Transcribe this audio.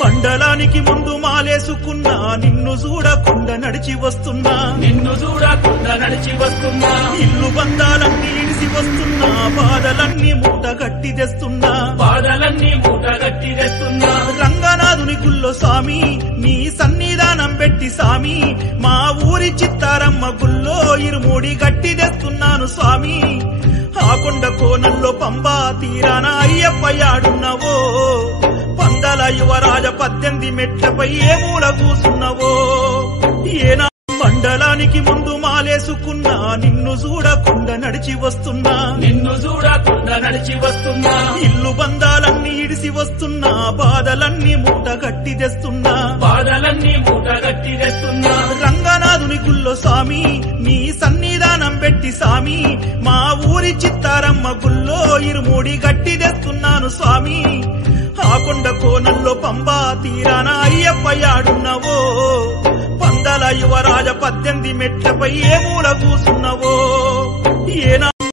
మండలానికి ముందు మాలేసుకున్నా నిన్ను చూడకుండా నడిచి వస్తున్నా ఇల్లు బంధాలన్నీ ఇడిసి వస్తున్నా బాధలన్నీ మూట గట్టి తెస్తున్నా రంగనాథుని గుల్లో స్వామి నీ సన్నిధానం పెట్టి స్వామి మా ఊరి చిత్తారమ్మ గుల్లో ఇరుముడి గట్టి తెస్తున్నాను స్వామి ఆ కొండ కోనల్లో పంబా తీరాన అయ్యప్పయ్యాడున్నవో పందల యువరాజ 18 మెట్లపై ఏ మూల కూసున్నవో ఏనా మండలానికి ముందు మాలేసుకున్నా నిన్ను చూడకుండా నడిచి వస్తున్నా ఇల్లు బంధాలన్నీ ఇడిసి వస్తున్నా బాధలన్నీ మూట గట్టి తెస్తున్నా రంగనాథుని గుల్లో స్వామి నీ సన్నిధానం పెట్టి స్వామి మా ఊరి చిత్తారమ్మ గుల్లో ఇరుముడి గట్టి తెస్తున్నాను స్వామి ఆ కొండ కోనల్లో పంబా తీరాన అయ్యప్పయ్యాడున్నవో పందల యువరాజ 18 మెట్లపై ఏ మూల కూసున్నవో ఏనా